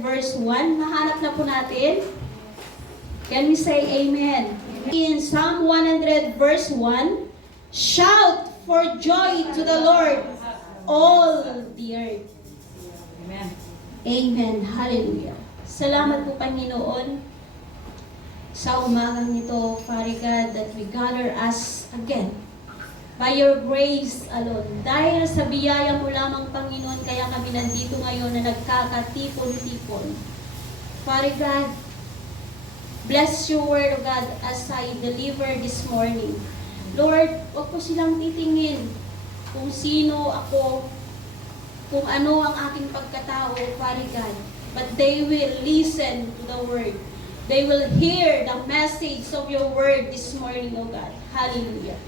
verse 1. Mahanap na po natin. Can we say amen? In Psalm 100 verse 1, shout for joy to the Lord, all the earth. Amen. Amen. Hallelujah. Salamat po, Panginoon, sa umagang nito, Father God, that we gather us again by your grace alone. Dahil sa biyaya mo lamang, Panginoon, kaya kami nandito ngayon na nagkakatipon-tipon. Father God, bless your word, O God, as I deliver this morning. Lord, huwag ko silang titingin kung sino ako, kung ano ang aking pagkatao, Father God. But they will listen to the word. They will hear the message of your word this morning, O God. Hallelujah.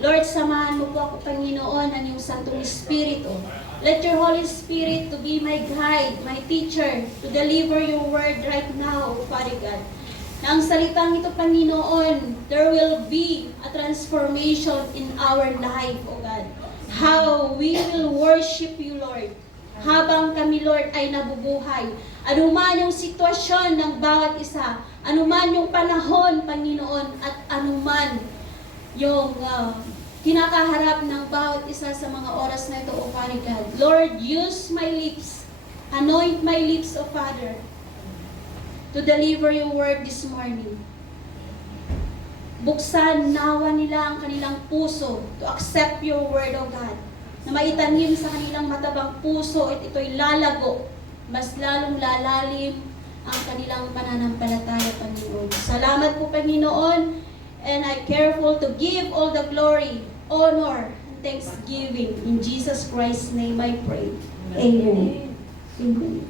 Lord, samahan mo po ako, Panginoon, ang iyong Santong Espiritu. Let your Holy Spirit to be my guide, my teacher, to deliver your word right now, Father God. Na ang salitang ito, Panginoon, there will be a transformation in our life, O God. How we will worship you, Lord. Habang kami, Lord, ay nabubuhay. Anuman yung sitwasyon ng bawat isa, anuman yung panahon, Panginoon, at anuman yung kinakaharap ng bawat isa sa mga oras na ito, O Father God. Lord, use my lips. Anoint my lips, O Father, to deliver your word this morning. Buksan nawa nila ang kanilang puso to accept your word, O God. Na maitanim sa kanilang matabang puso at ito'y lalago, mas lalong lalalim ang kanilang pananampalataya, Panginoon. Salamat po, Panginoon, and I'm careful to give all the glory, honor, and thanksgiving. In Jesus Christ's name I pray. Amen. Amen.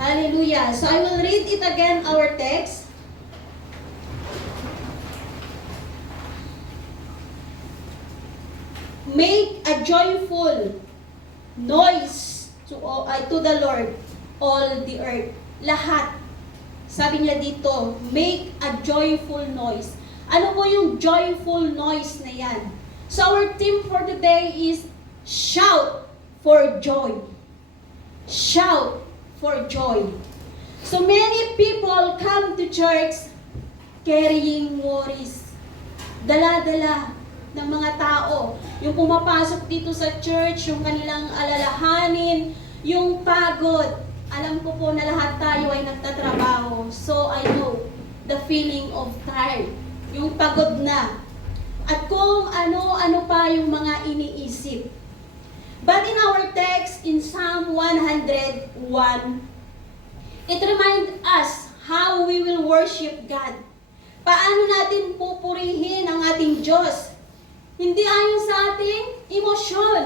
Hallelujah. So I will read it again, our text. Make a joyful noise to the Lord, all the earth. Lahat. Sabi niya dito, make a joyful noise. Ano po yung joyful noise na yan? So our theme for today is shout for joy. Shout for joy. So many people come to church carrying worries. Dala-dala ng mga tao. Yung pumapasok dito sa church, yung kanilang alalahanin, yung pagod. Alam ko po na lahat tayo ay nagtatrabaho. So I know the feeling of tired. Yung pagod na. At kung ano-ano pa yung mga iniisip. But in our text, in Psalm 101, it reminds us how we will worship God. Paano natin pupurihin ang ating Diyos? Hindi ayon sa ating emosyon.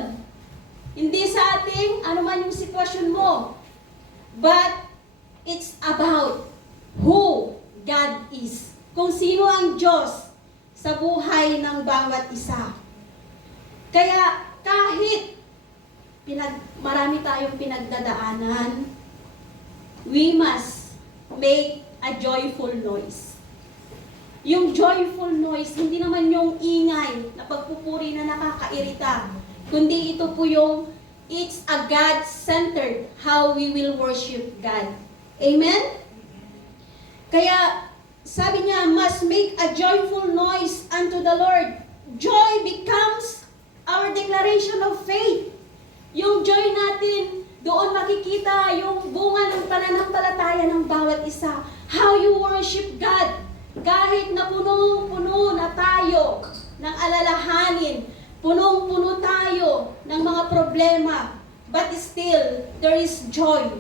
Hindi sa ating anuman yung sitwasyon mo. But it's about who God is. Kung sino ang Diyos sa buhay ng bawat isa. Kaya kahit marami tayong pinagdadaanan, we must make a joyful noise. Yung joyful noise, hindi naman yung ingay na pagpupuri na nakakairita, kundi ito po yung it's a God-centered how we will worship God. Amen? Kaya sabi niya, must make a joyful noise unto the Lord. Joy becomes our declaration of faith. Yung joy natin, doon makikita yung bunga ng pananampalataya ng bawat isa. How you worship God. Kahit na punong-puno na tayo ng alalahanin, punong-puno tayo ng mga problema, but still, there is joy.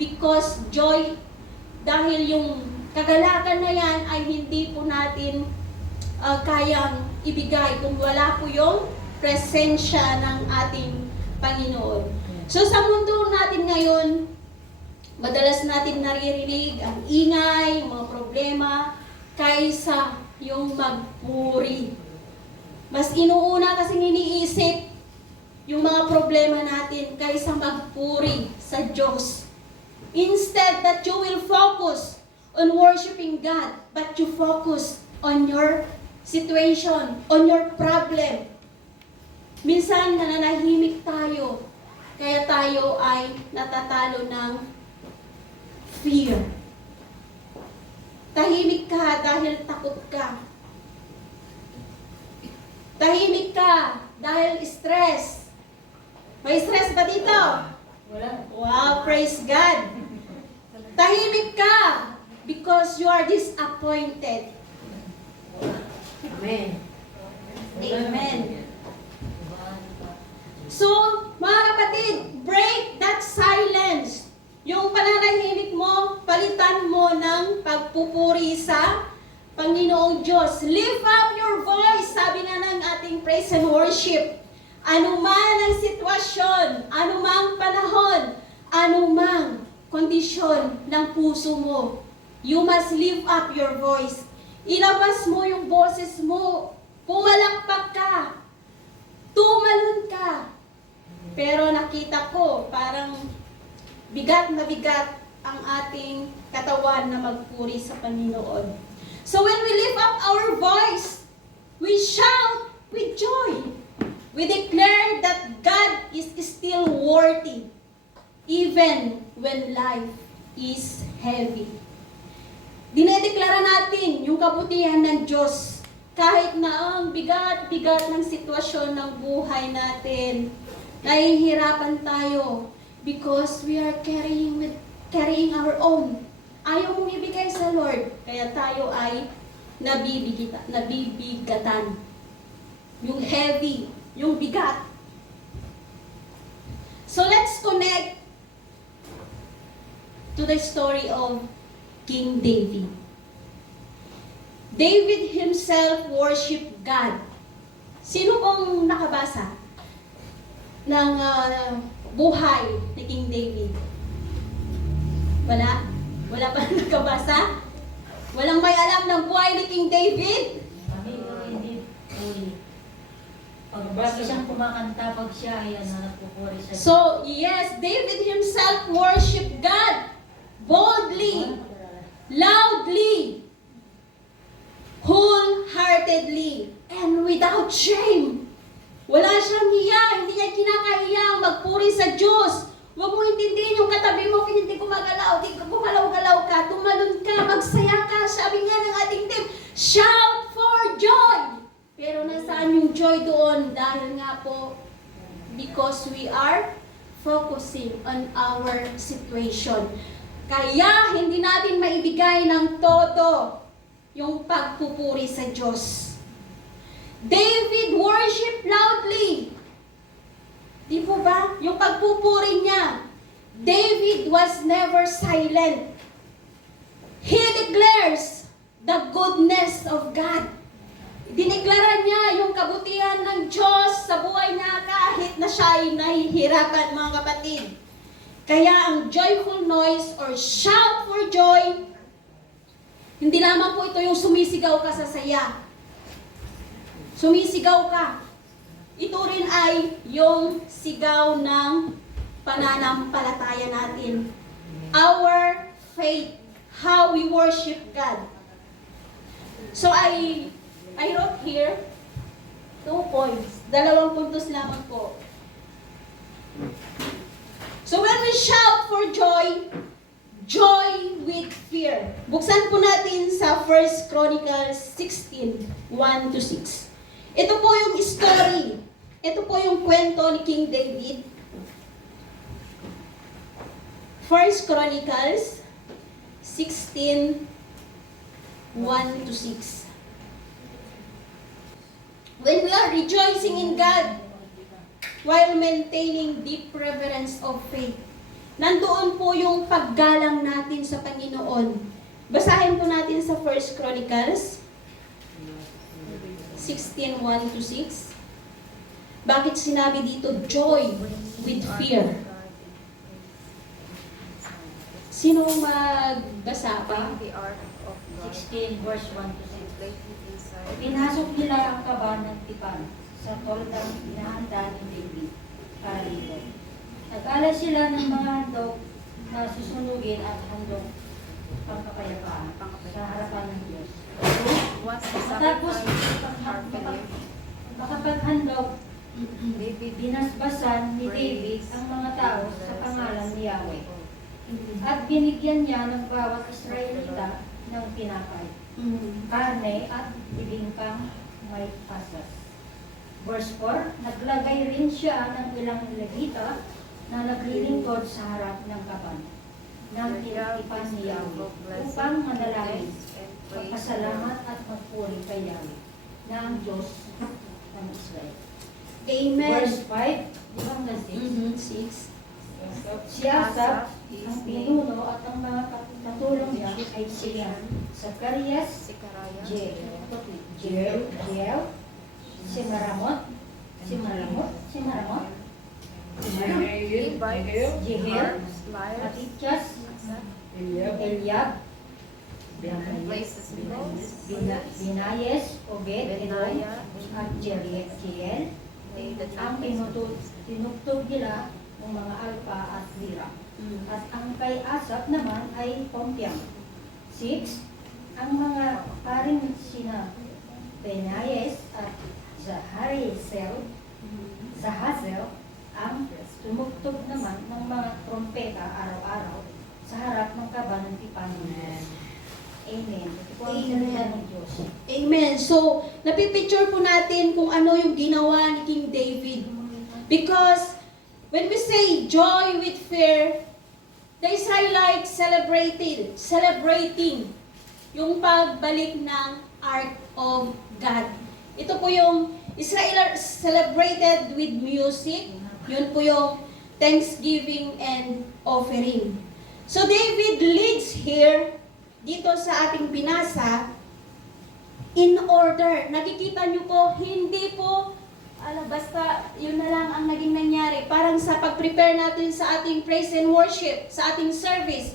Because joy, dahil yung kagalakan na yan ay hindi po natin kayang ibigay kung wala po yung presensya ng ating Panginoon. So sa mundo natin ngayon, madalas natin naririnig ang ingay, yung mga problema, kaysa yung magpuri. Mas inuuna kasing iniisip yung mga problema natin kaysa magpuri sa Diyos. Instead that you will focus on worshiping God, but you focus on your situation, on your problem. Minsan nananahimik tayo Kaya tayo ay natatalo ng fear. Tahimik ka dahil takot ka. Tahimik ka dahil stress. May stress ba dito? Wala. Wow, praise God. Tahimik ka because you are disappointed. Amen. Amen. So, mga kapatid, break that silence. Yung pananahimik mo, palitan mo ng pagpupuri sa Panginoong Diyos. Lift up your voice, sabi nga ng ating praise and worship. Anuman ang sitwasyon, anumang panahon, anumang kondisyon ng puso mo, you must lift up your voice. Ilabas mo yung boses mo. Pumalakpak ka. Tumalon ka. Pero nakita ko, parang bigat na bigat ang ating katawan na magpuri sa Panginoon. So when we lift up our voice, we shout with joy. We declare that God is still worthy, even when life is heavy. Dinedeklara natin yung kabutihan ng Diyos kahit na ang bigat-bigat ng sitwasyon ng buhay natin. Nahihirapan tayo because we are carrying our own. Ayaw mong ibigay sa Lord, kaya tayo ay nabibigatan. Yung heavy, yung bigat. So let's connect to the story of King David. David himself worshiped God. Sino pong nakabasa ng buhay ni King David? Wala? Wala pa nakabasa? Walang may alam ng buhay ni King David? Kami hindi uli. Pag siyang kumakanta, pag siya ay nagpupuri sa So, yes, David himself worshiped God boldly, loudly, wholeheartedly, and without shame. Wala siyang hiya, hindi niya kinakahiyang magpuri sa Diyos. Huwag mo intindihin yung katabi mo, hindi gumagalaw, hindi gumalaw-galaw ka, tumalon ka, magsaya ka. Sabi nga ng ating team, shout for joy! Pero nasaan yung joy doon? Dahil nga po, because we are focusing on our situation. Kaya hindi natin maibigay ng todo yung pagpupuri sa Diyos. David worshiped loudly. Di po ba? Yung pagpupuri niya. David was never silent. He declares the goodness of God. Dineklara niya yung kabutihan ng Diyos sa buhay niya kahit na siya ay nahihirapan, mga kapatid. Kaya ang joyful noise or shout for joy, hindi lamang po ito yung sumisigaw ka sa saya. Sumisigaw ka. Ito rin ay yung sigaw ng pananampalataya natin. Our faith, how we worship God. So I wrote here 2 points. 2 puntos lamang po. So when we shout for joy, joy with fear. Buksan po natin sa 1 Chronicles 16:1-6. Ito po yung story. Ito po yung kwento ni King David. 1 Chronicles 16:1-6. When we are rejoicing in God while maintaining deep reverence of faith, nandoon po yung paggalang natin sa Panginoon. Basahin po natin sa 1 Chronicles 16:1-6. Bakit sinabi dito joy with fear? Sino magbasa pa? 16 verse 1-6. Pinasok nila ang kaba ng tipan sa toldang pinahanda ni David para dito. Nag-alay sila ng mga handog na susunugin at handog pangkapayapaan sa harapan ng Diyos. Matapos makapaghandog, Binasbasan ni David ang mga tao sa pangalan ni Yahweh. At binigyan niya ng bawat Israelita ng tinapay, karne at bibingkang may asas. Verse 4, naglagay rin siya ng ilang Levita na naglilingkod sa harap ng kaban ng tinitipan ni Yahweh upang manalangin, magpasalamat at magpuri kay Yahweh na ang Diyos ng Israel. Amen. Verse 5, di ba hanggang 6? 6. Si Asaph, ang pinuno at ang mga katulong niya ay sila Zacarias, Jeel, Semaramot, Jehel, Matichas, Eliab, Binayes, Obed, Edom, at Jeiel. Ang tinugtog nila ng mga alpa at lira. At ang kay Asaph naman ay pompiang. 6. Ang mga paring sina Benayes at Zahazel ang tumugtog naman ng mga trompeta araw-araw sa harap ng kaban ng tipan ng Diyos. Amen. Ito po ang salita ng Diyos. Amen. So, napipicture po natin kung ano yung ginawa ni King David. Because, when we say joy with fear, the Israelites celebrating yung pagbalik ng Ark of God. Ito po yung Israel celebrated with music. Yun po yung thanksgiving and offering. So David leads here, dito sa ating binasa, in order. Nakikita nyo po, hindi po basta yun na lang ang naging nangyari. Parang sa pag-prepare natin sa ating praise and worship, sa ating service.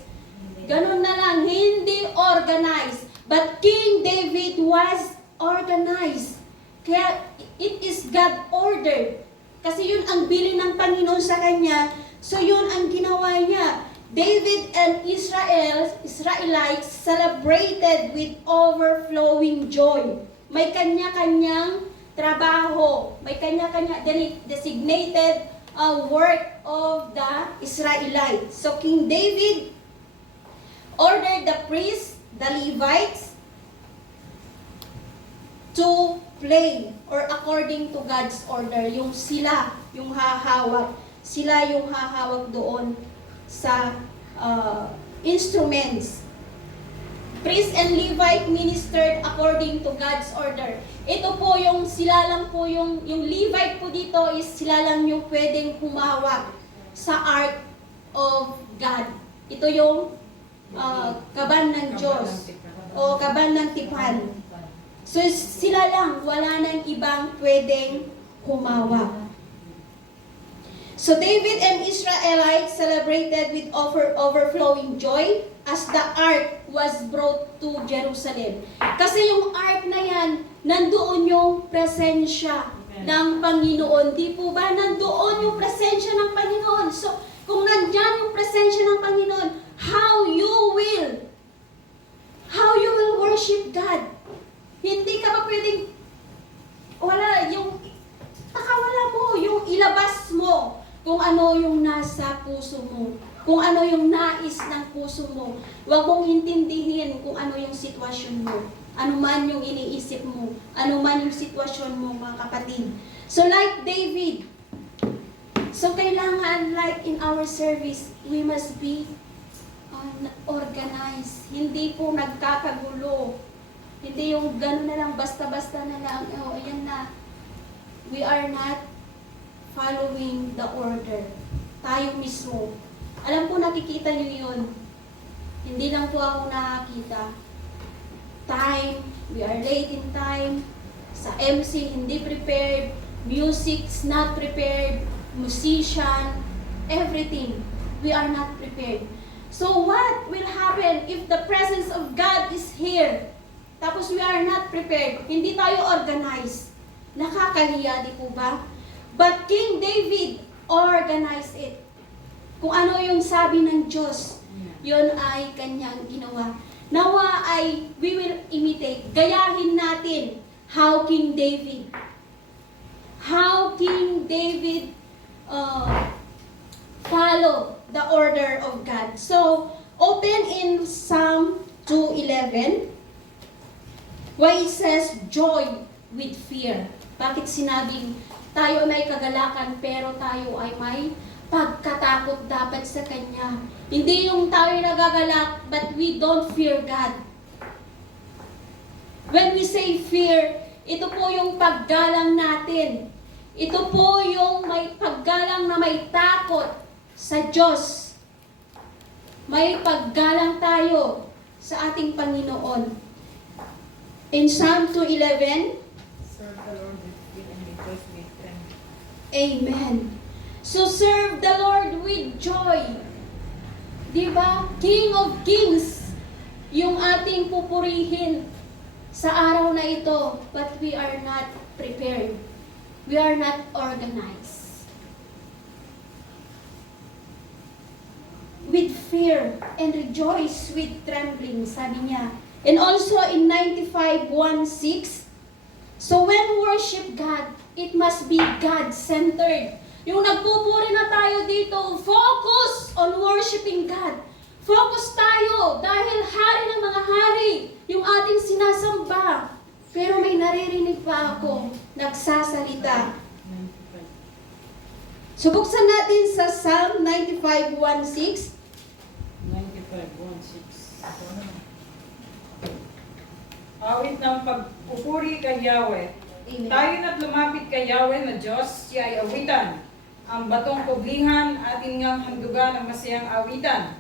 Ganun na lang, hindi organized. But King David was organized. Kaya it is God ordered. Kasi yun ang bilin ng Panginoon sa kanya. So yun ang ginawa niya. David and Israelites celebrated with overflowing joy. May kanya-kanyang trabaho, may kanya-kanya designated work of the Israelites. So King David ordered the priests, the Levites, to play or according to God's order. Yung sila, yung hahawak. Sila yung hahawak doon sa instruments. Priest and Levite ministered according to God's order. Ito po yung sila lang po yung Levite po dito is sila lang yung pwedeng humawak sa Ark of God. Ito yung kaban ng Diyos o kaban ng tipan. So sila lang, wala nang ibang pwedeng humawak. So David and Israelites celebrated with overflowing joy as the ark was brought to Jerusalem. Kasi yung ark na yan, nandoon yung presensya ng Panginoon. Di po ba? Nandoon yung presensya ng Panginoon. So, kung nandyan yung presensya ng Panginoon, how you will worship God. Hindi ka pa pwedeng, pakawala mo, yung ilabas mo kung ano yung nasa puso mo. Kung ano yung nais ng puso mo. Huwag mong intindihin kung ano yung sitwasyon mo. Ano man yung iniisip mo. Ano man yung sitwasyon mo, mga kapatid. So like David, so kailangan like in our service, we must be organized. Hindi po nagkakagulo. Hindi yung gano'n na lang, basta-basta na lang, ayan na. We are not following the order. Tayo mismo. Alam po, nakikita nyo yun. Hindi lang po ako nakakita. Time, we are late in time. Sa MC, hindi prepared. Music's not prepared. Musician, everything. We are not prepared. So what will happen if the presence of God is here? Tapos we are not prepared. Hindi tayo organized. Nakakahiya, di po ba? But King David organized it. Kung ano yung sabi ng Diyos, yun ay kanyang ginawa. Nawa ay we will imitate. Gayahin natin how King David how King David follow the order of God. So, open in Psalm 2:11, where it says, joy with fear. Bakit sinabing tayo ay may kagalakan pero tayo ay may pagkatakot dapat sa Kanya? Hindi yung tayo nagagalak but we don't fear God. When we say fear, ito po yung paggalang natin. Ito po yung may paggalang na may takot sa Diyos. May paggalang tayo sa ating Panginoon. In Psalm 2:11, Serve the Lord with fear and rejoice with trembling. Amen. So serve the Lord with joy. Diba? King of Kings, yung ating pupurihin sa araw na ito, but we are not prepared. We are not organized. With fear and rejoice with trembling, sabi niya. And also in 95:1-6, so when worship God, it must be God-centered. Yung nagpupuri na tayo dito, focus on worshiping God. Focus tayo dahil hari ng mga hari, yung ating sinasamba. Pero may naririnig pa ako, nagsasalita. So buksan natin sa Psalm 95:1-6. 95:1-6. Awit ng pagpupuri kay Yahweh. Amen. Tayo na't lumapit kay Yahweh na Diyos, siya ay awitan. Ang batong kublihan, atin ngang handugan ng masayang awitan.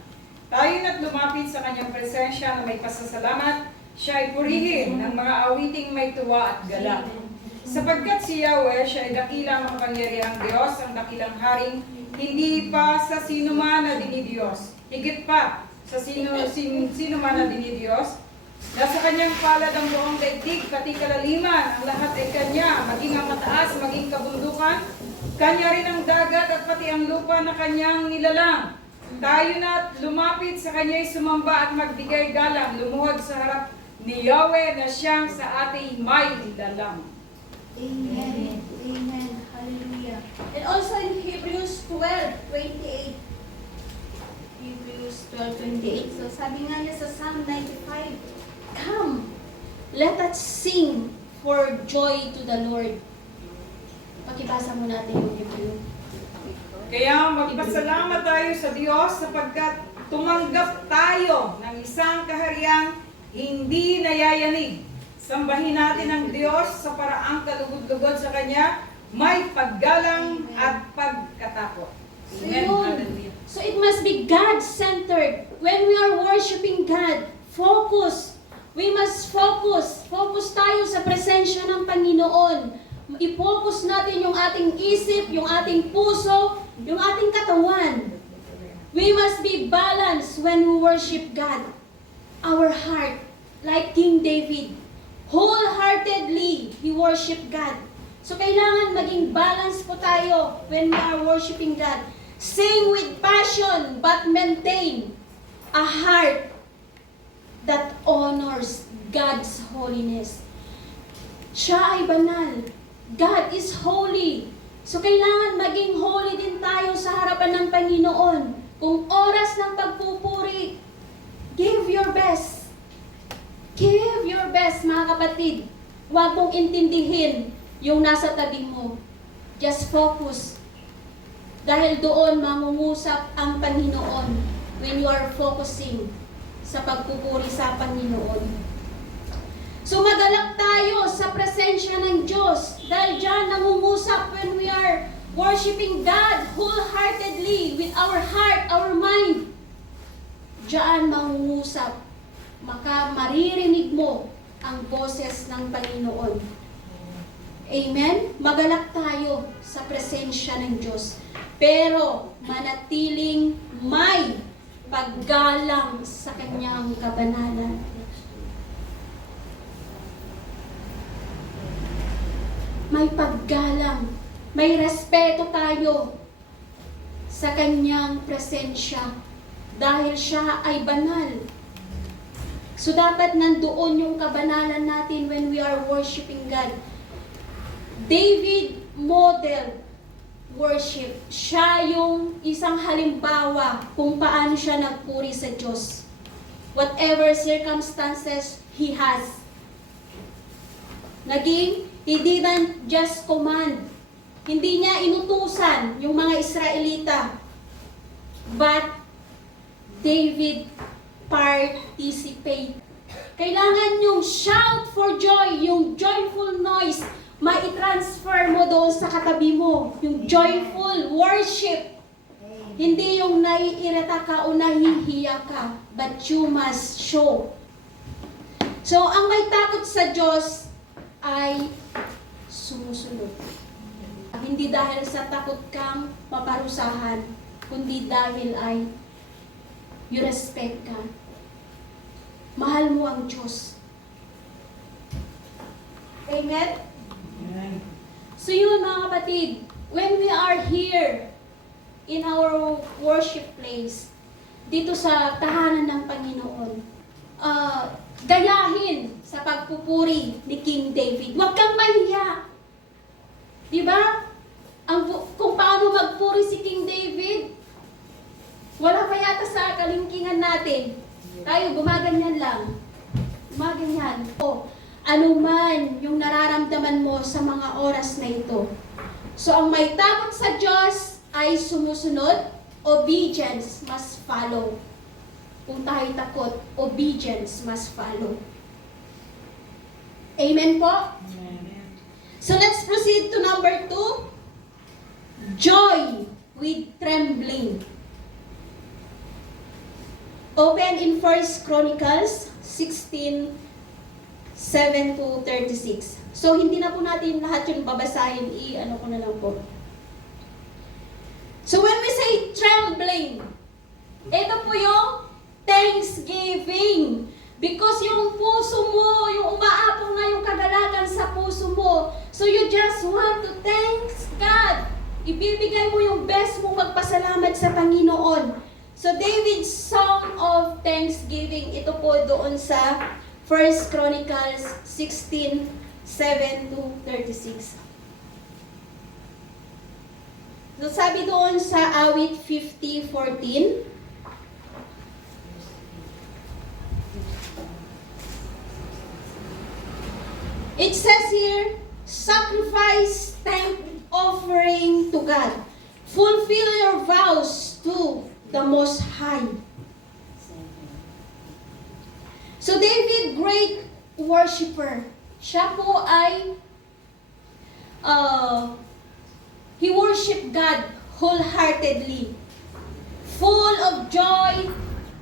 Tayo na't lumapit sa kanyang presensya na may pasasalamat, siya ay purihin ng mga awiting may tuwa at galak. Sapagkat si Yahweh, siya ay dakilang makapangyarihang Diyos, ang dakilang haring, hindi pa sa sino man na dinidiyos. Higit pa sa sino man na dinidiyos. Nasa kanyang palad ang buong daigdig, pati kalaliman, ang lahat ay kanya, maging ang mataas, maging kabundukan. Kanya rin ang dagat at pati ang lupa na kanyang nilalang. Tayo na't lumapit sa kanya'y sumamba at magbigay galang, lumuhod sa harap ni Yahweh na siyang sa ating may nilalang. Amen. Amen. Hallelujah. And also in Hebrews 12:28. Hebrews 12:28. So sabi nga niya sa Psalm 95, come, let us sing for joy to the Lord. Pakibasa mo natin yung Hebrew. Kaya magpasalamat tayo sa Diyos sapagkat tumanggap tayo ng isang kahariang hindi nayayanig. Sambahin natin ang Diyos sa paraang kalugod-lugod sa Kanya, may paggalang at pagkatakot. So, Amen. yun. Hallelujah. So it must be God-centered. When we are worshiping God, focus. We must focus. Focus tayo sa presensya ng Panginoon. I-focus natin yung ating isip, yung ating puso, yung ating katawan. We must be balanced when we worship God. Our heart, like King David, wholeheartedly, he worshiped God. So kailangan maging balance po tayo when we are worshiping God. Sing with passion, but maintain a heart that honors God's holiness. Siya ay banal. God is holy. So kailangan maging holy din tayo sa harapan ng Panginoon. Kung oras ng pagpupuri, give your best. Give your best, mga kapatid. Huwag mong intindihin yung nasa tabi mo. Just focus. Dahil doon mangungusap ang Panginoon when you are focusing sa pagpupuri sa Panginoon. So magalak tayo sa presensya ng Diyos dahil dyan nangungusap when we are worshiping God wholeheartedly with our heart, our mind. Diyan mangungusap, maka maririnig mo ang boses ng Panginoon. Amen? Magalak tayo sa presensya ng Diyos. Pero manatiling may paggalang sa kanyang kabanalan. May paggalang, may respeto tayo sa kanyang presensya dahil siya ay banal. So dapat nandoon yung kabanalan natin when we are worshiping God. David model worship. Siya yung isang halimbawa kung paano siya nagpuri sa Diyos. Whatever circumstances he has. He didn't just command. Hindi niya inutusan yung mga Israelita. But David participate. Kailangan yung shout for joy, yung joyful noise, mai-transfer mo doon sa katabi mo. Yung joyful worship. Hindi yung naiirita ka o nahihiya ka, but you must show. So, ang may takot sa Diyos ay sumusunod. Hindi dahil sa takot kang maparusahan, kundi dahil ay you respect ka. Mahal mo ang Diyos. Amen? So yun mga kapatid, when we are here in our worship place, dito sa tahanan ng Panginoon, gayahin sa pagpupuri ni King David. Huwag kang mahiya. Diba? Kung paano magpuri si King David, wala pa yata sa kalingkingan natin. Tayo, gumaganyan lang. Gumaganyan. Ano man yung nararamdaman mo sa mga oras na ito. So, ang may takot sa Diyos ay sumusunod, obedience must follow. Kung tayo takot, obedience must follow. Amen po? So, let's proceed to number 2. Joy with trembling. Open in 1 Chronicles 16, 7 to 36. So, hindi na po natin lahat yung babasahin. Ano ko na lang po. So, when we say trembling, ito po yung thanksgiving. Because yung puso mo, yung umaapong na yung kagalakan sa puso mo. So, you just want to thank God. Ibibigay mo yung best mong magpasalamat sa Panginoon. So, David's song of thanksgiving, ito po doon sa 1 Chronicles 16, 7 to 36. So, sabi doon sa awit 50:14, it says here, sacrifice thank offering to God. Fulfill your vows to the Most High. So David, great worshiper. Siya po ay he worshiped God wholeheartedly. Full of joy,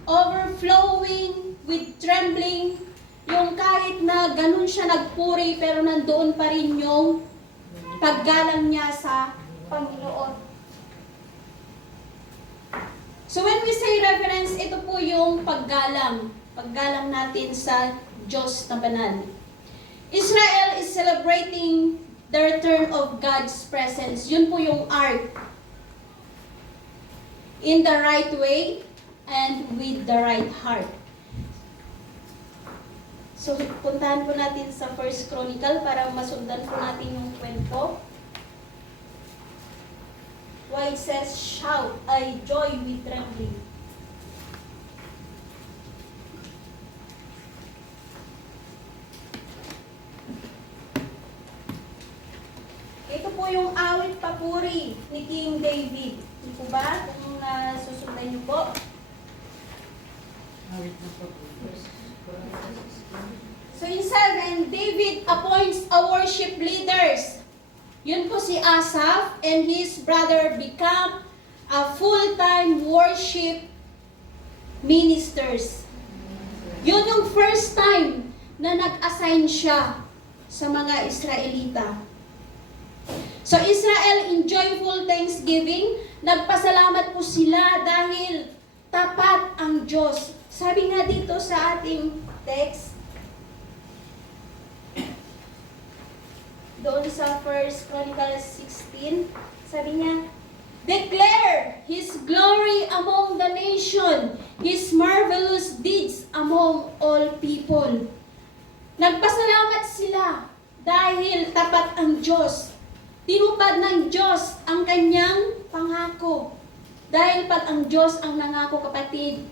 overflowing with trembling. Yung kahit na ganun siya nagpuri, pero nandoon pa rin yung paggalang niya sa Panginoon. So when we say reverence, ito po yung paggalang. Paggalang natin sa Diyos na banal. Israel is celebrating the return of God's presence. Yun po yung art. In the right way and with the right heart. So, puntahan po natin sa 1 Chronicle para masundan po natin yung kwento. Why it says, shout, I joy with trembling. Ito po yung awit papuri ni King David. Hindi po ba? Kung nasusundan niyo po. Awit na papuri. So in 7, David appoints a worship leaders. Yun po si Asaph and his brother become a full-time worship ministers. Yun yung first time na nag-assign siya sa mga Israelita. So Israel in joyful thanksgiving, nagpasalamat po sila dahil tapat ang Diyos. Sabi nga dito sa ating text, doon sa 1 Chronicles 16, sabi niya, declare His glory among the nation, His marvelous deeds among all people. Nagpasalamat sila dahil tapat ang Diyos. tinupad ng Diyos ang kanyang pangako. Dahil pag ang Diyos ang nangako, kapatid,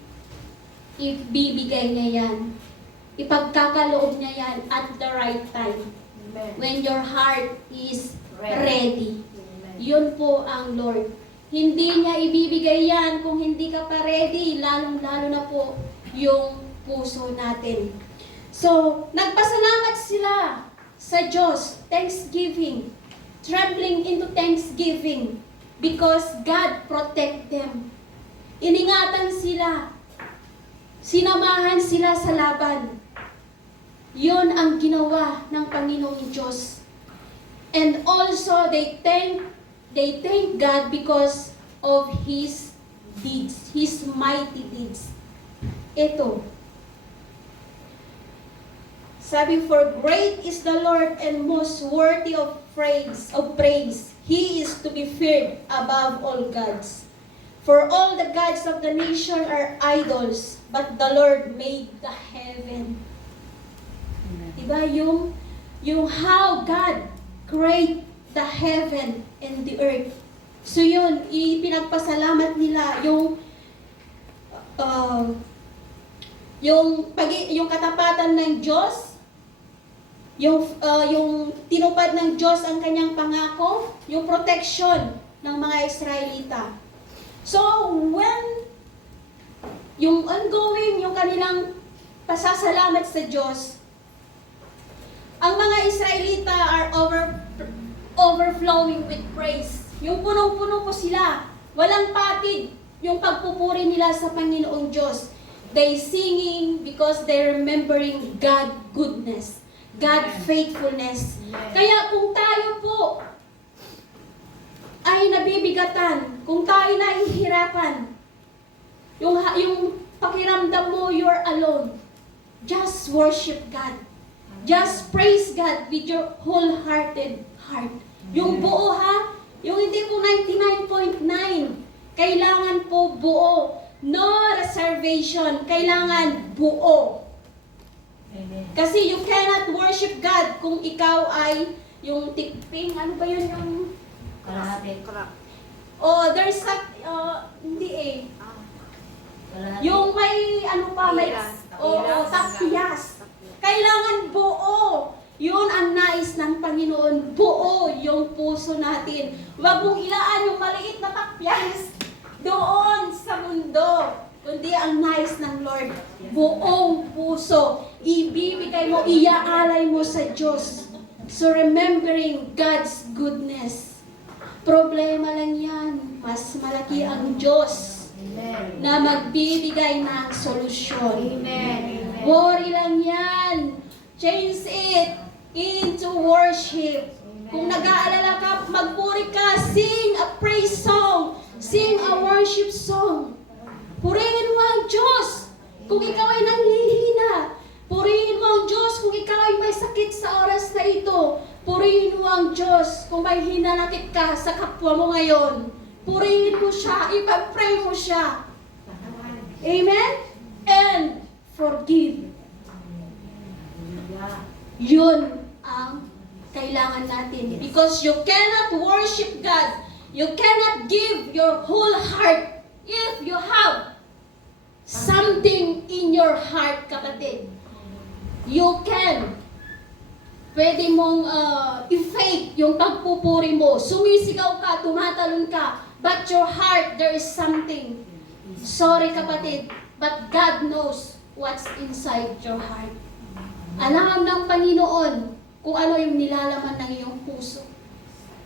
ibibigay niya yan. Ipagkakaloob niya yan at the right time. Amen. When your heart is Ready. ready. Amen. Yun po ang Lord. Hindi niya ibibigay yan kung hindi ka pa ready, lalong-lalo na po yung puso natin. So, nagpasalamat sila sa Diyos, thanksgiving, trembling into thanksgiving because God protect them. Iningatan sila, sinamahan sila sa laban. Yun ang ginawa ng Panginoong Diyos. And also, they thank God because of His deeds, His mighty deeds. Ito. Sabi, for great is the Lord and most worthy of praise. He is to be feared above all gods. For all the gods of the nation are idols, but the Lord made the heaven. Diba? Yung how God create the heaven and the earth. So yun, ipinagpasalamat nila yung katapatan ng Diyos, yung tinupad ng Diyos ang kanyang pangako, yung protection ng mga Israelita. So when yung ongoing, yung kanilang pasasalamat sa Diyos, ang mga Israelita are overflowing with praise. Yung punong-puno po sila. Walang patid yung pagpupuri nila sa Panginoong Diyos. They singing because they're remembering God goodness, God faithfulness. Kaya kung tayo po ay nabibigatan, kung tayo nahihirapan, yung pakiramdam mo you're alone, just worship God. Just praise God with your wholehearted heart. Yung buo ha, yung hindi po 99.9. Kailangan po buo. No reservation. Kailangan buo. Amen. Kasi you cannot worship God kung ikaw ay yung tikping, ano ba yun yung... Kalahati. Oh, there's a... hindi eh. Kalahati. Yung may ano pa, may... tapiyas. Kailangan buo. Yun ang nais ng Panginoon. Buo yung puso natin. Huwag mong ilaan yung maliit na tapyas doon sa mundo. Kundi ang nais ng Lord. Buong puso. Ibibigay mo, iaalay mo sa Diyos. So remembering God's goodness. Problema lang yan. Mas malaki ang Diyos Amen. na magbibigay ng solusyon. Amen. Worry lang yan. Change it into worship. Kung nag-aalala ka, magpuri ka, sing a praise song, sing a worship song. Purihin mo ang Diyos kung ikaw ay nanghihina. Purihin mo ang Diyos kung ikaw ay may sakit sa oras na ito. Purihin mo ang Diyos kung may hinanakit ka sa kapwa mo ngayon. Purihin mo siya, ipag-pray mo siya. Amen? And forgive. Yun ang kailangan natin. Because you cannot worship God. You cannot give your whole heart if you have something in your heart, kapatid. You can. Pwede mong i-fake yung pagpupuri mo. Sumisigaw ka, tumatalon ka. But your heart, there is something. Sorry, kapatid. But God knows what's inside your heart. Alam ng Panginoon kung ano yung nilalaman ng iyong puso.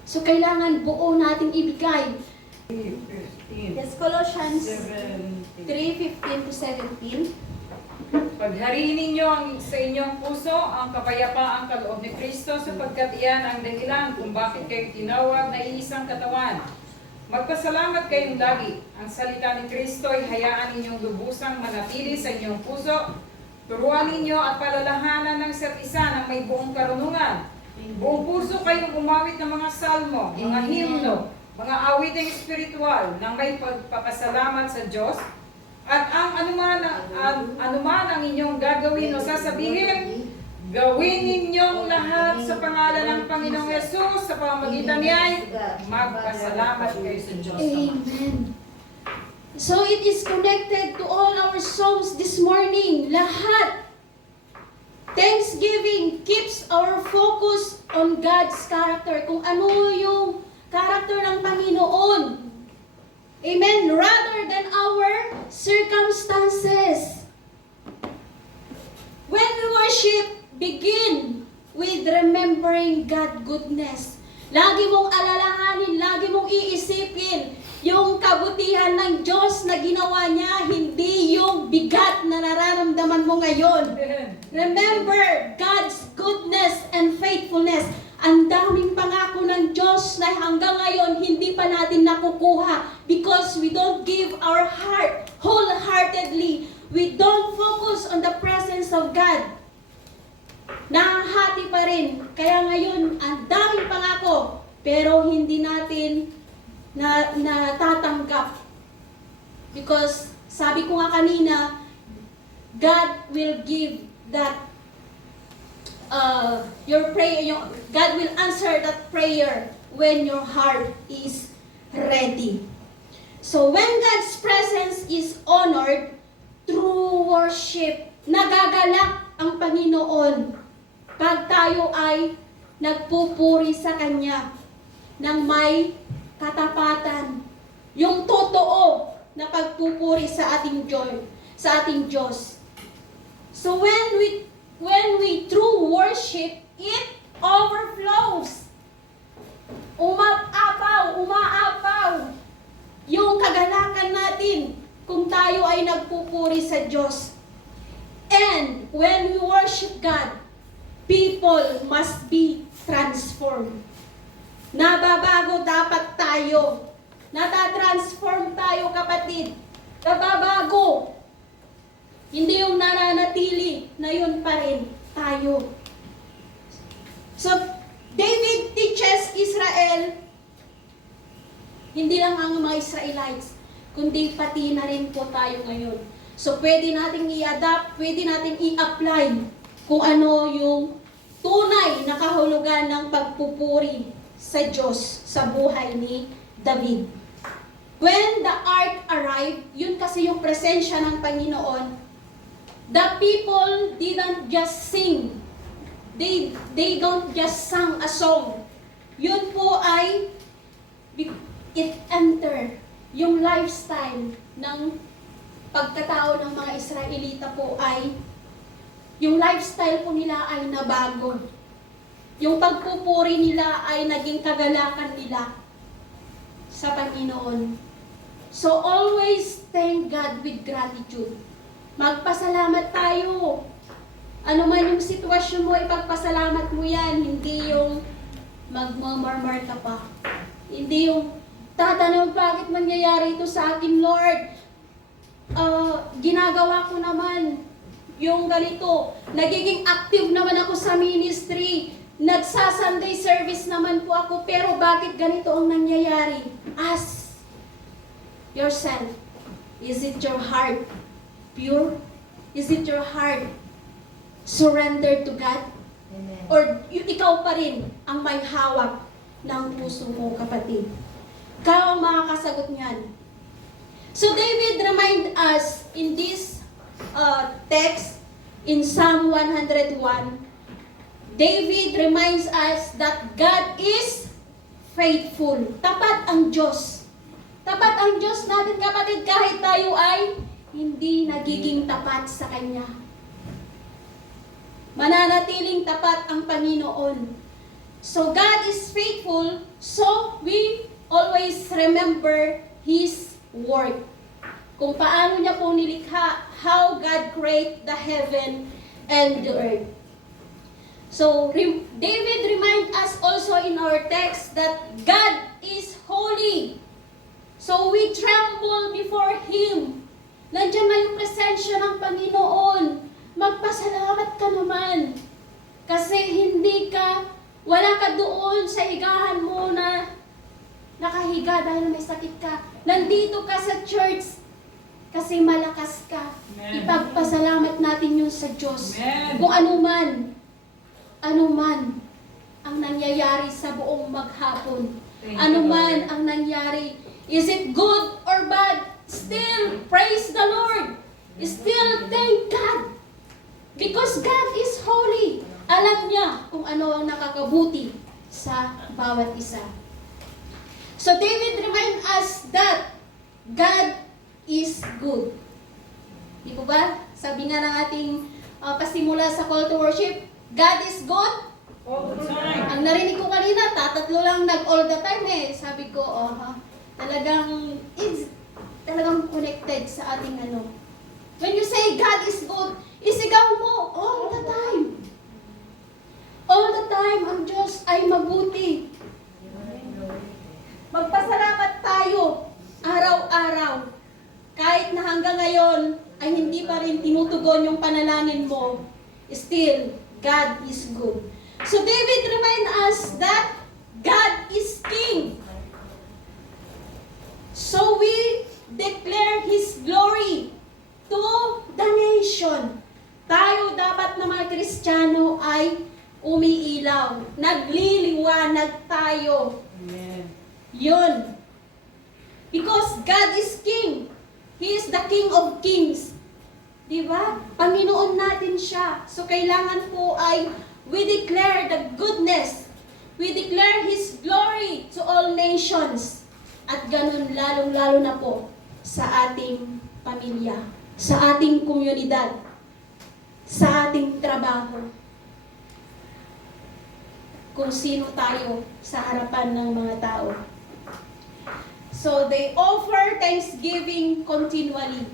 So, kailangan buo nating ibigay. Yes, Colossians 3:15 to 17. Paghariin ninyo sa inyong puso ang kapayapaang kaloob ni Kristo sapagkat iyan ang dahilan kung bakit kayo tinawag na iisang katawan. Magpasalamat kayong lagi. Ang salita ni Kristo ay hayaan ninyong lubusang manatili sa inyong puso. Turuan ninyo at palalahanan ng isa't isa ng may buong karunungan. Buong puso kayong umawit ng mga salmo, mga himno, mga awiting espiritual na may pagpapasalamat sa Diyos. At ang anuman ang inyong gagawin o sasabihin, Gawin ninyong lahat sa pangalan ng Panginoong Yesus sa pamamagitan niya. Magpasalamat kayo sa Diyos. Amen. So it is connected to all our songs this morning. Lahat. Thanksgiving keeps our focus on God's character. Kung ano yung character ng Panginoon. Amen. Rather than our circumstances. When we worship, begin with remembering God's goodness. Lagi mong alalahanin, lagi mong iisipin yung kabutihan ng Diyos na ginawa niya, hindi yung bigat na nararamdaman mo ngayon. Remember God's goodness and faithfulness. Ang daming pangako ng Diyos na hanggang ngayon hindi pa natin nakukuha because we don't give our heart wholeheartedly. We don't focus on the presence of God. Nahahati pa rin. Kaya ngayon, ang daming pangako, pero hindi natin natatanggap. Because, sabi ko nga kanina, God will give that, God will answer that prayer when your heart is ready. So, when God's presence is honored through worship, nagagalak ang Panginoon pag tayo ay nagpupuri sa Kanya ng may katapatan. Yung totoo na pagpupuri sa ating Diyos. So when we true worship, it overflows. Umaapaw yung kagalakan natin kung tayo ay nagpupuri sa Diyos. And when we worship God, people must be transformed. Nababago dapat tayo. Natatransform tayo, kapatid. Nababago. Hindi yung nananatili na yun pa rin tayo. So, David teaches Israel, hindi lang ang mga Israelites, kundi pati na rin po tayo ngayon. So, pwede nating i-adapt, pwede nating i-apply kung ano yung tunay na kahulugan ng pagpupuri sa Diyos sa buhay ni David. When the ark arrived, yun kasi yung presensya ng Panginoon, the people didn't just sing. They don't just sing a song. Yun po ay, it enter yung lifestyle ng pagkatao ng mga Israelita po ay, yung lifestyle po nila ay nabago. Yung pagpupuri nila ay naging kagalakan nila sa Panginoon. So always thank God with gratitude. Magpasalamat tayo. Ano man yung sitwasyon mo, ipagpasalamat mo yan. Hindi yung magmamurmur ka pa. Hindi yung tatanong, bakit mangyayari ito sa akin, Lord? Ginagawa ko naman yung ganito. Nagiging active naman ako sa ministry. Nagsa-Sunday service naman po ako, pero bakit ganito ang nangyayari? Ask yourself, is it your heart pure? Is it your heart surrendered to God? Amen. Or ikaw pa rin ang may hawak ng puso mo, kapatid? Ikaw ang makakasagot niyan. So David remind us in this text, in Psalm 101, David reminds us that God is faithful. Tapat ang Diyos. Tapat ang Diyos natin, kapatid, kahit tayo ay hindi nagiging tapat sa Kanya. Mananatiling tapat ang Panginoon. So God is faithful, so we always remember His work. Kung paano niya po nilikha, how God created the heaven and the earth. So, David reminds us also in our text that God is holy. So, we tremble before Him. Nandiyan na yung presensya ng Panginoon. Magpasalamat ka naman. Kasi wala ka doon sa higahan mo na nakahiga dahil may sakit ka. Nandito ka sa church kasi malakas ka. Amen. Ipagpasalamat natin yun sa Diyos. Amen. Kung ano man anuman ang nangyayari sa buong maghapon, anuman ang nangyari, is it good or bad, still praise the Lord. Still thank God. Because God is holy. Alam niya kung ano ang nakakabuti sa bawat isa. So David remind us that God is good. Di po ba? Sabi nga ng ating pasimula sa call to worship, God is good. All the time. Ang narinig ko kanina, tatatlo lang all the time eh. Sabi ko, talagang connected sa ating ano. When you say God is good, isigaw mo all the time. All the time, ang Diyos ay mabuti. Magpasalamat tayo araw-araw. Kahit na hanggang ngayon ay hindi pa rin tinutugon yung panalangin mo, still, God is good. So David remind us that God is King. So we declare His glory to the nation. Tayo dapat na mga Kristiyano ay umiilaw. Nagliliwanag tayo. Amen. Yun. Because God is King. He is the King of Kings. Diba? Panginoon natin siya. So kailangan po ay we declare the goodness. We declare His glory to all nations. At ganun lalong-lalo na po sa ating pamilya, sa ating komunidad, sa ating trabaho. Kung sino tayo sa harapan ng mga tao. So they offer thanksgiving continually.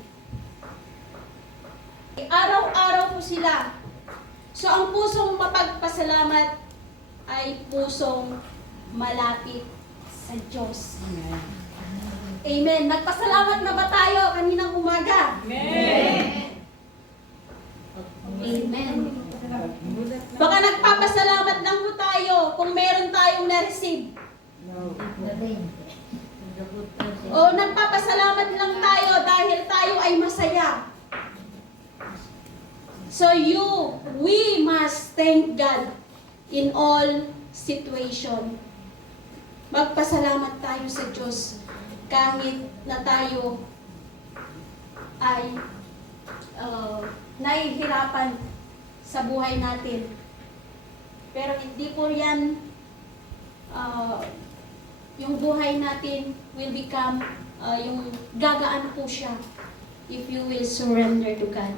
Araw-araw po sila. So ang pusong mapagpasalamat ay pusong malapit sa Diyos. Amen. Amen. Nagpasalamat na ba tayo kaninang umaga? Amen. Amen. Baka nagpapasalamat lang po tayo kung meron tayong na-receive. O nagpapasalamat lang tayo dahil tayo ay masaya. So we must thank God in all situation. Magpasalamat tayo sa Diyos kahit na tayo ay nahihirapan sa buhay natin. Pero hindi po yan yung buhay natin will become yung gagaan po siya if you will surrender to God.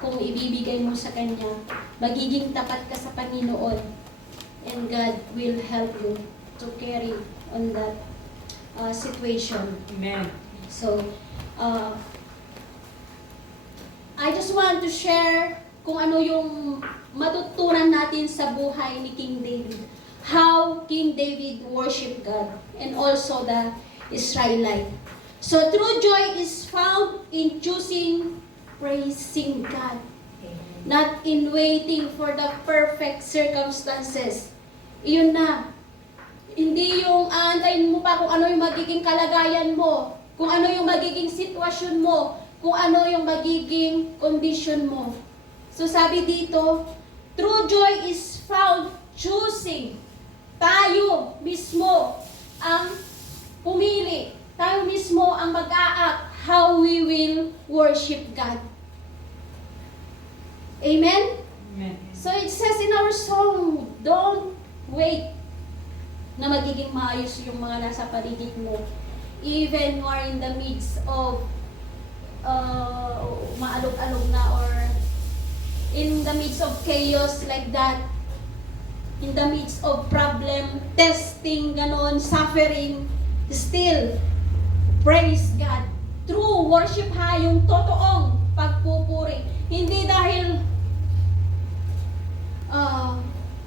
Kung ibibigay mo sa Kanya, magiging tapat ka sa Panginoon, and God will help you to carry on that situation. Amen. So, I just want to share kung ano yung matutunan natin sa buhay ni King David. How King David worshiped God and also the Israelite. So, true joy is found in choosing praising God, not in waiting for the perfect circumstances. Iyon na. Hindi yung aantayin mo pa kung ano yung magiging kalagayan mo, kung ano yung magiging sitwasyon mo, kung ano yung magiging condition mo. So sabi dito, true joy is found choosing. Tayo mismo ang pumili. Tayo mismo ang mag-a-act how we will worship God. Amen? Amen. So it says in our song, don't wait na magiging maayos yung mga nasa paligid mo. Even you are in the midst of maalog-alog na or in the midst of chaos like that, in the midst of problem, testing, ganon, suffering, still, praise God. True worship ha, yung totoong pagpupuri. Hindi dahil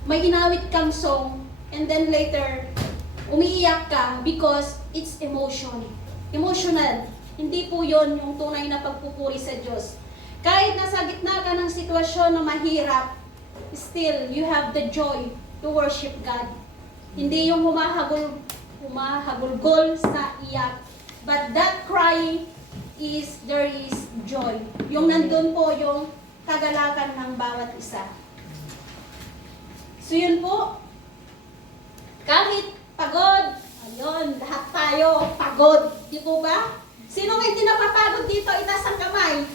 may inawit kang song and then later umiiyak ka because it's emotional. Hindi po yon yung tunay na pagpupuri sa Diyos. Kahit nasa gitna ka ng sitwasyon na mahirap, still you have the joy to worship God. Hindi yung humahagulgol sa iyak, but that cry is there is joy. Yung nandun po yung kagalakan ng bawat isa. So yun po, kahit pagod, ayun, lahat tayo pagod, di po ba? Sino hindi napapagod dito? Itaas ang kamay.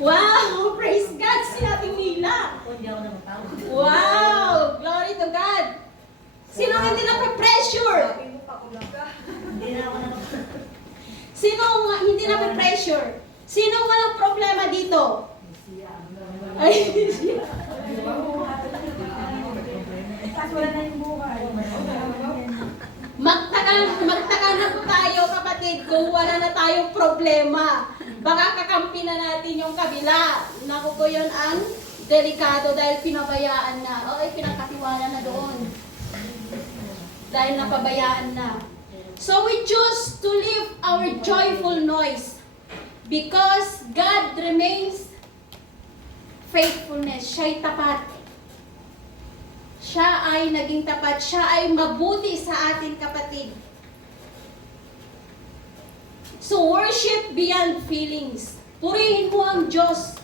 Wow! Praise God! Si Ate Mila. Hindi ako napapagod. Wow! Glory to God! Sino hindi nape-pressure? Hindi na ako napapagod. Sino hindi nape-pressure? Sino walang problema dito? Ay, Tapos wala na yung buhay. magtaka na po tayo, kapatid, kung wala na tayong problema. Baka kakampi na natin yung kabila. Naku po yun ang delikado dahil pinabayaan na. O, pinakatiwala na doon. Dahil napabayaan na. So we choose to live our joyful noise because God remains faithfulness. Siya'y tapat. Siya ay naging tapat. Siya ay mabuti sa atin, kapatid. So worship beyond feelings. Purihin mo ang Diyos.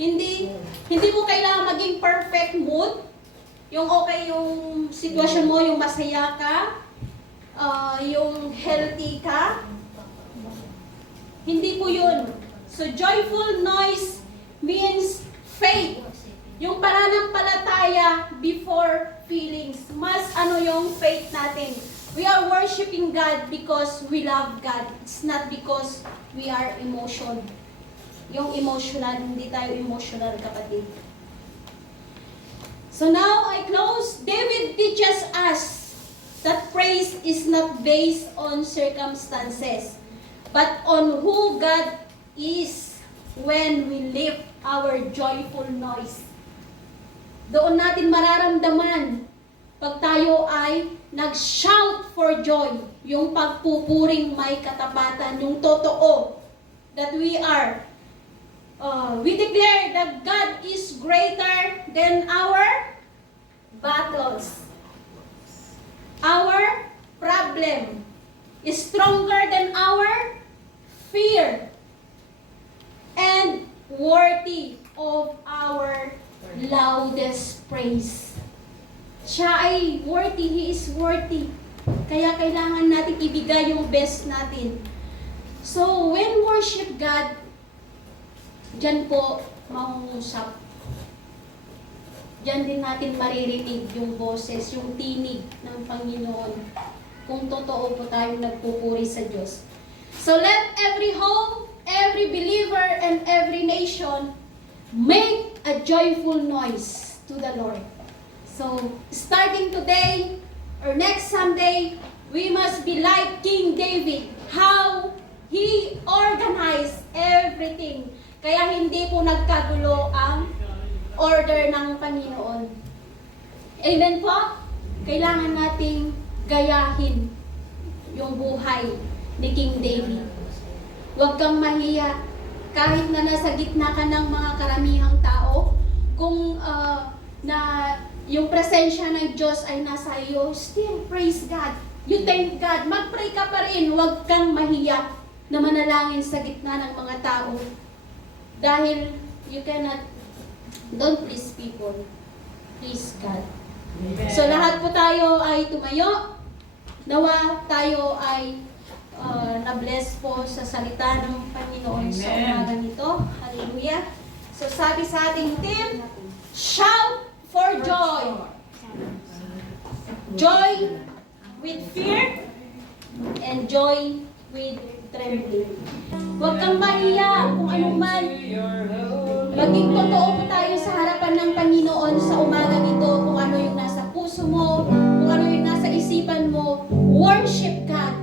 Hindi mo kailangan maging perfect mood. Yung okay yung sitwasyon mo, yung masaya ka, yung healthy ka. Hindi po yun. So joyful noise means faith. Yung pananampalataya before feelings. Mas yung faith natin. We are worshiping God because we love God. It's not because we are emotional. Yung emotional, hindi tayo emotional, kapatid. So now I close. David teaches us that praise is not based on circumstances, but on who God is when we lift our joyful noise. Doon natin mararamdaman pag tayo ay nag-shout for joy, yung pagpupuring may katapatan, yung totoo, that we declare that God is greater than our battles. Our problem is stronger than our fear and worthy of our loudest praise. Siya ay worthy, He is worthy. Kaya kailangan natin ibigay yung best natin. So, when worship God, diyan po mangungusap. Diyan din natin maririnig yung boses, yung tinig ng Panginoon. Kung totoo po tayong nagpupuri sa Diyos. So let every home, every believer, and every nation make a joyful noise to the Lord. So, starting today or next Sunday, we must be like King David, how he organized everything. Kaya hindi po nagkagulo ang order ng Panginoon. Amen po? Kailangan nating gayahin yung buhay ni King David. Huwag kang mahiya. Kahit na nasa gitna ka ng mga karamihang tao, kung yung presensya ng Diyos ay nasa iyo, still praise God. You thank God. Mag-pray ka pa rin. Huwag kang mahiya na manalangin sa gitna ng mga tao. Dahil don't please people. Please God. So lahat po tayo ay tumayo. Nawa tayo ay na-bless po sa salita ng Panginoon sa umaga nito. Hallelujah. So sabi sa ating team, shout for joy. Joy with fear and joy with trembling. Huwag kang mahiya kung ano man. Maging totoo po tayo sa harapan ng Panginoon sa umaga nito, kung ano yung nasa puso mo, kung ano yung nasa isipan mo. Worship God.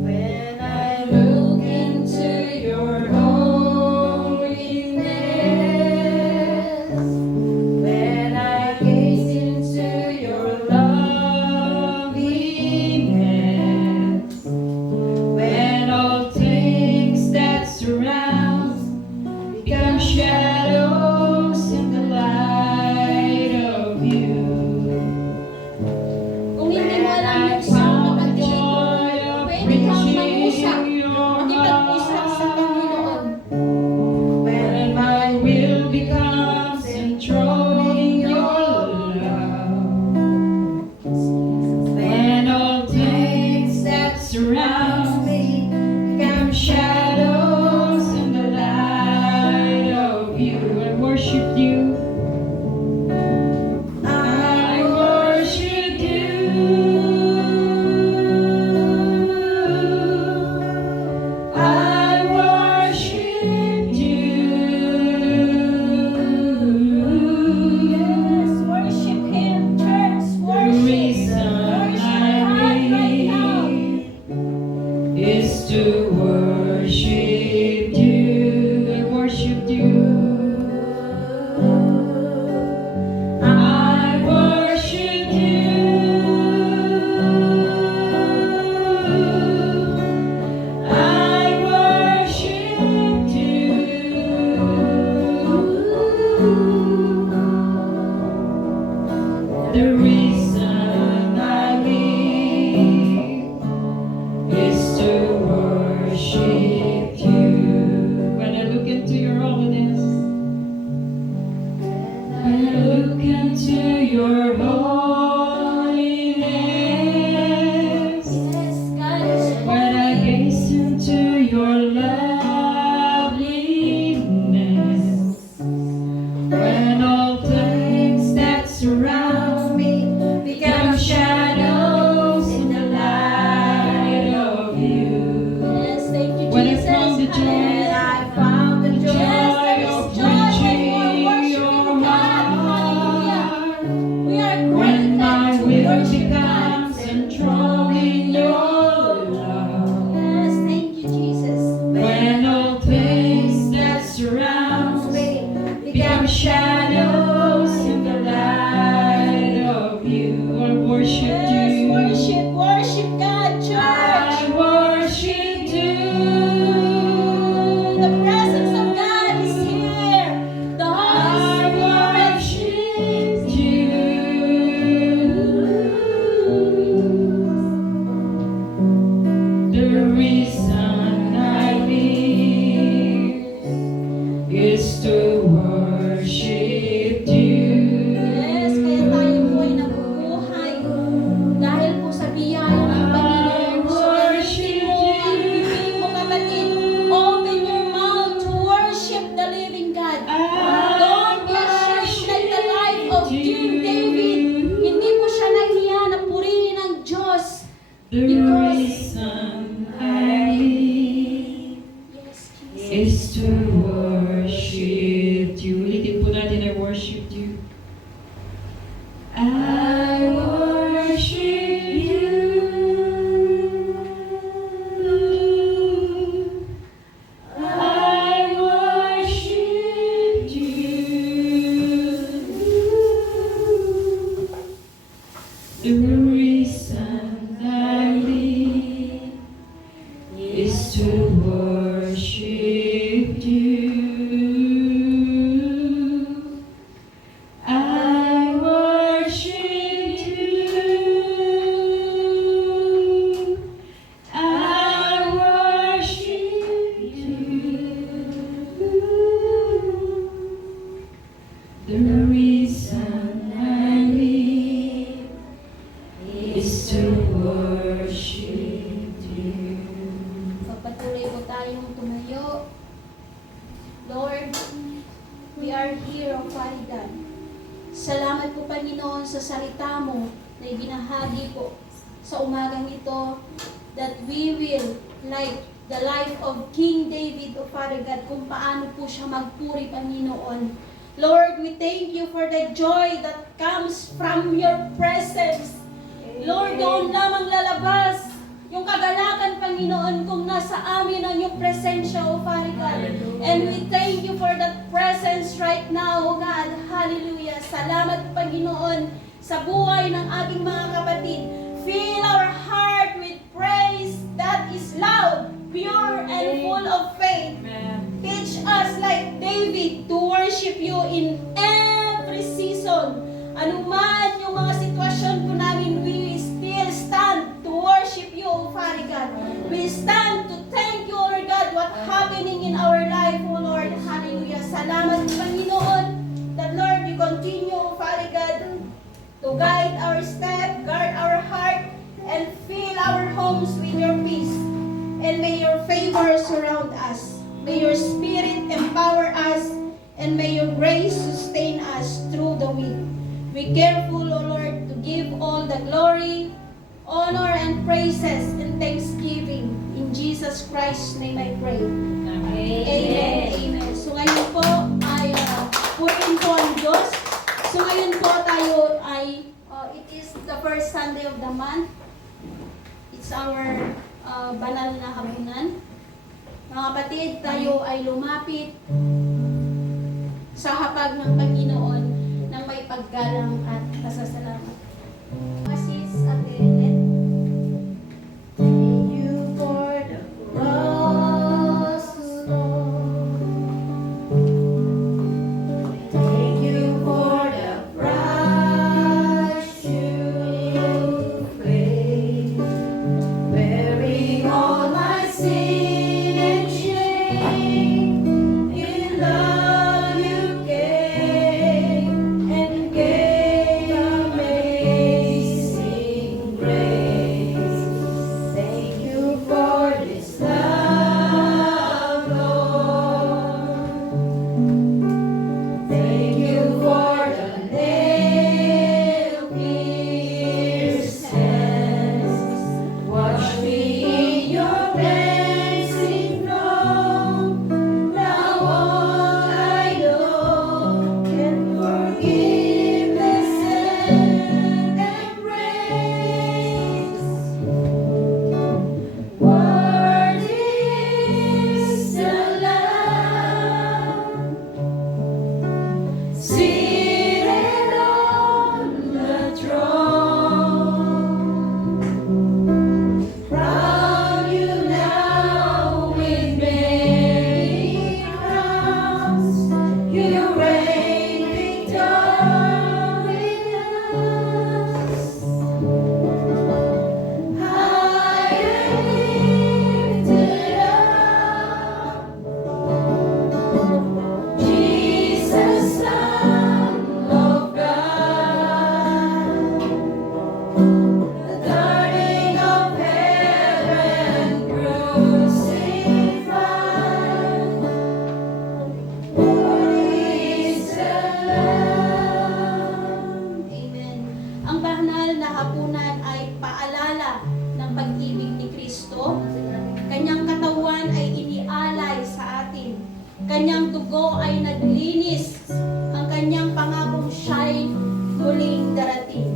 When I look into your holiness, when I gaze into your loveliness, when all things that surround become shadows. loveliness. When all things that surround me become shadows in the light of you. Yes, thank you, When I Jesus. found the joy, Hallelujah. I found the joy Yes, there is of joy when you are preaching worshiping your God. Hallelujah. heart. We are When my grateful to will worship God. becomes enthralled in your love. Yes, thank you, Jesus. When all things that surround me become shadows in the light of you, I worship Yes, you. worship God, I church. worship you. The presence of God is here. The Holy I Spirit. worship you. The reason I live is to worship you. Yes, kaya tayo po ay nabubuhay dahil po sa biyaya ng Panginoon. So, gamitin mo ang bibig mo, kapatid. Open your mouth to worship the living God. Don't be ashamed like the life of King David. Hindi po siya nahiya na purihin ang Diyos. The reason I live Yes, Jesus. is to worship you. Ulitin po natin, I worship you. I worship you. I worship you. The reason I live is to worship you. I worship you. I worship you. The reason I live is to worship you. Pagpatuloy po tayong tumayo. Lord, we are here, O Father God. Salamat po, Panginoon, sa salita mo na ibinahagi po sa umagang ito, that we will, like the life of King David, O Father God, kung paano po siya magpuri, Panginoon. Lord, we thank you for the joy that comes from your presence. Lord, doon lamang lalabas yung kagalakan, Panginoon, kung nasa amin ang iyong presensya, O Father God. And we thank you for that presence right now, O God. Hallelujah. Salamat, Panginoon, sa buhay ng ating mga kapatid. Fill our heart with praise that is loud, pure, and full of faith. Teach us like David to worship you in every season. Anuman yung mga sitwasyon po namin, we still stand to worship you, O Father God. We stand to thank you, Lord God, what happening in our life, O Lord. Hallelujah. Salamat, Panginoon, that Lord, you continue, O Father God, to guide our step, guard our heart, and fill our homes with your peace. And may your favor surround us. May your spirit empower us, and may your grace sustain us through the week. Be careful, O Lord, to give all the glory, honor, and praises and thanksgiving. In Jesus Christ's name I pray. Amen. Amen. So ngayon po ay purihin po ang Diyos. So ngayon po tayo ay, it is the first Sunday of the month. It's our banal na hapunan. Mga kapatid, tayo ay lumapit sa hapag ng Panginoon ng may paggalang at pasasalamat. Masis at Berenet. Thank you for the cross, Lord. Thank you for the price you paid, bearing all my sin and shame. In love you came and gave amazing Kanyang dugo ay naglinis. Ang kanyang pangakong siya'y muling darating.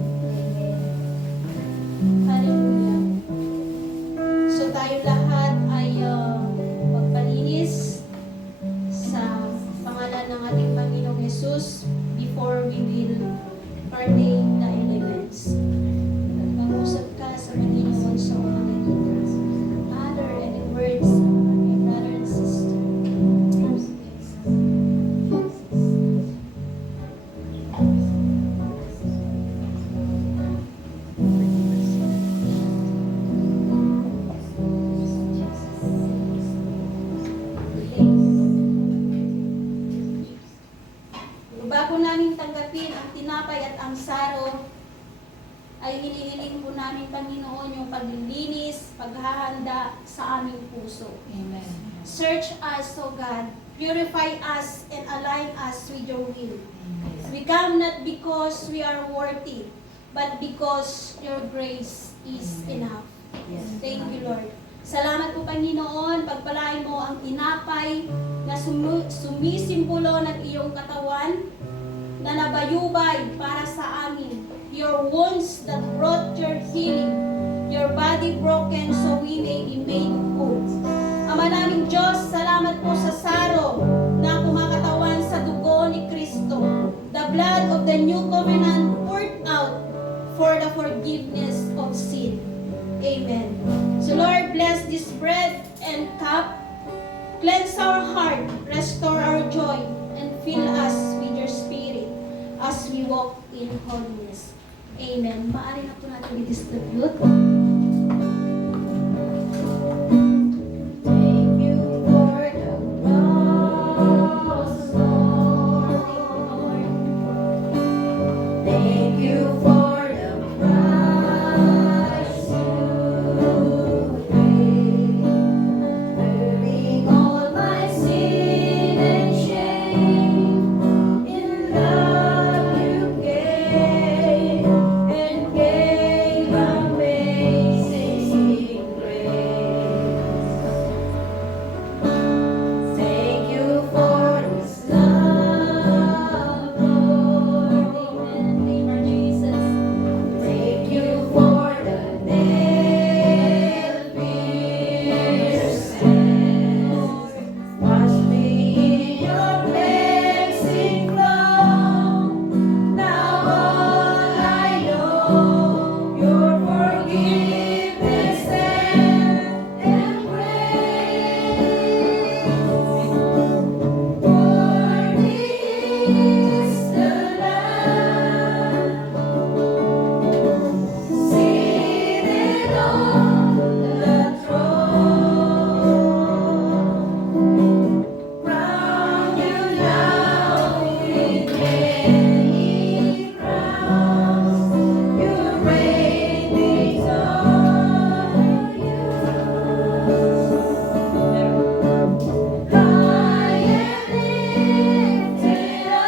Hallelujah. So tayo lahat ay magpalinis sa pangalan ng ating Panginoong Yesus before we will partake the elements. Mag-usap ka sa Panginoon sa mga ganito. Other any words, my brother and sister. Bago namin tanggapin ang tinapay at ang saro, ay inihiling po namin, Panginoon, yung paglilinis, paghahanda sa aming puso. Amen. Search us, O God. Purify us and align us with your will. We come not because we are worthy, but because your grace is enough. Thank you, Lord. Salamat po, Panginoon. Pagpalain mo ang tinapay na sumisimbolo ng iyong katawan na nabayubay para sa amin. Your wounds that brought your healing. Your body broken so we may be made whole. Ama naming Diyos, salamat po sa saro na kumakatawan sa dugo ni Kristo. The blood of the new covenant poured out for the forgiveness of sin. Amen. So Lord, bless this bread and cup. Cleanse our heart, restore our joy, and fill us with your spirit as we walk in holiness. Amen. Maaari na po natin i-distribute. Thank you for the cross, Lord. Thank you for the price you paid, bearing all my sin and shame. In love you gave, and gave amazing grace. Thank you for this love, Lord. Amen. Name of Jesus. Thank you for the nail-pierced hands. Wash me in your cleansing flow. Now all I know, your forgiveness and embrace. Worthy is the Lamb, seated on the throne. Crown you now with many crowns. You reign victorious. High and lifted up,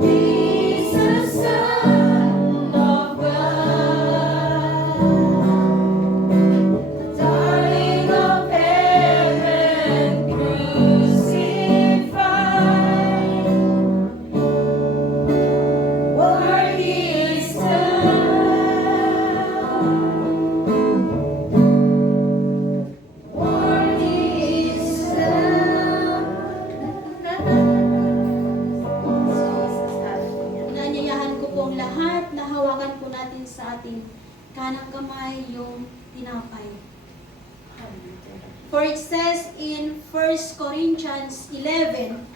Jesus, Son of God, darling of heaven, crucified. Worthy is the Lamb. Worthy is the Lamb. Naanyayahan ko po ang lahat na hawakan po natin sa ating kanang kamay yung tinapay. For it says in 1 Corinthians 11,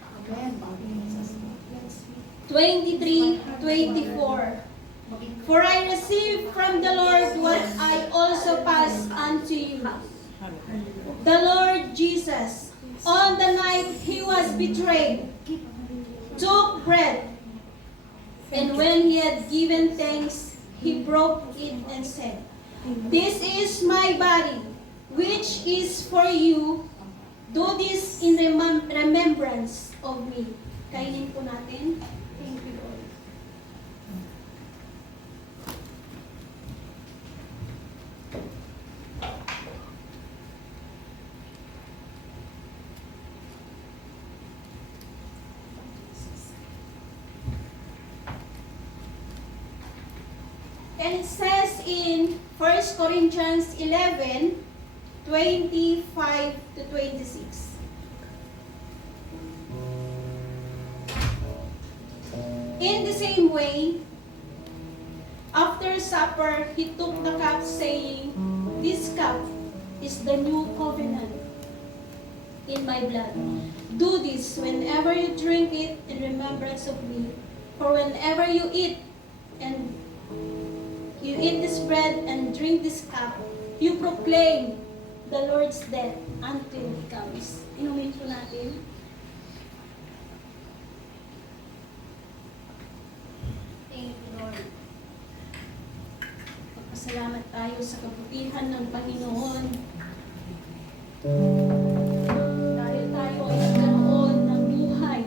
23-24, for I received from the Lord what I also passed unto you. The Lord Jesus, on the night he was betrayed, took bread, and when he had given thanks, he broke it and said, "This is my body, which is for you. Do this in remembrance of me." Kainin po natin. Thank you, Lord. And it says in 1 Corinthians 11, 25 to 26. In the same way, after supper, he took the cup, saying, "This cup is the new covenant in my blood. Do this whenever you drink it in remembrance of me. For whenever you eat this bread and drink this cup, you proclaim the Lord's death until He comes." Inumin po natin. Thank you, Lord. Magpasalamat tayo sa kabutihan ng Panginoon. Dahil tayo ay nagkaroon ng buhay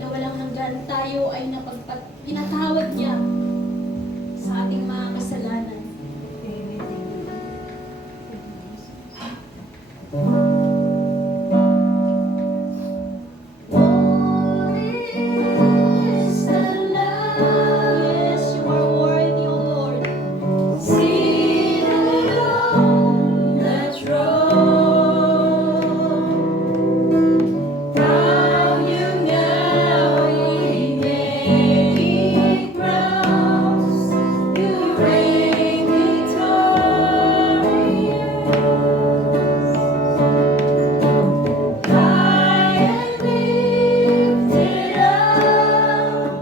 na walang hanggan, tayo ay pinatawad niya sa ating mga kasalanan. Yes, you are worthy, O Lord. Seated on the throne, crown you now with many crowns. You reign victorious, high and lifted up,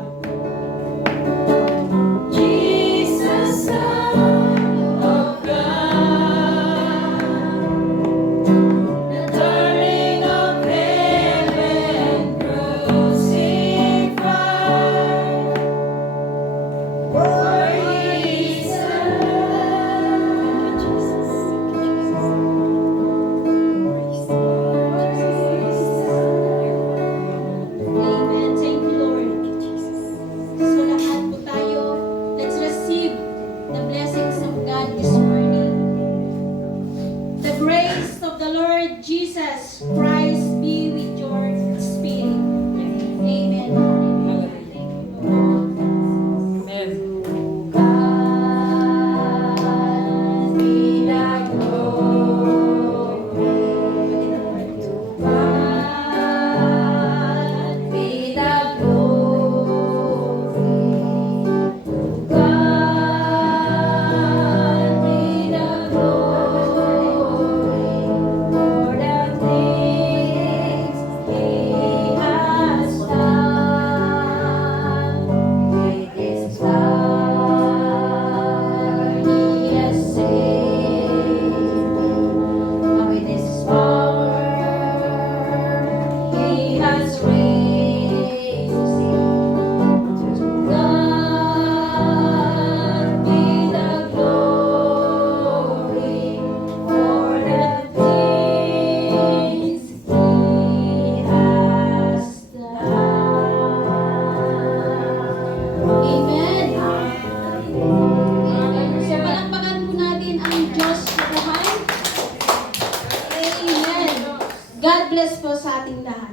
Jesus, Son of God, the darling of heaven crucified, for His Amen. Thank you, Lord. So lahat po tayo, let's receive the blessings of God this morning. The grace of the Lord Jesus Christ be with your spirit. Amen. Thank you, Lord. Amen. God be the glory. To God be the glory. To God be the glory for the things He has done. With His blood He has saved me. With His power He has raised me. To God be the glory for the things He has done. Amen. Amen. So palakpakan po natin ang Diyos sa buhay. Amen. God bless po sa ating lahat.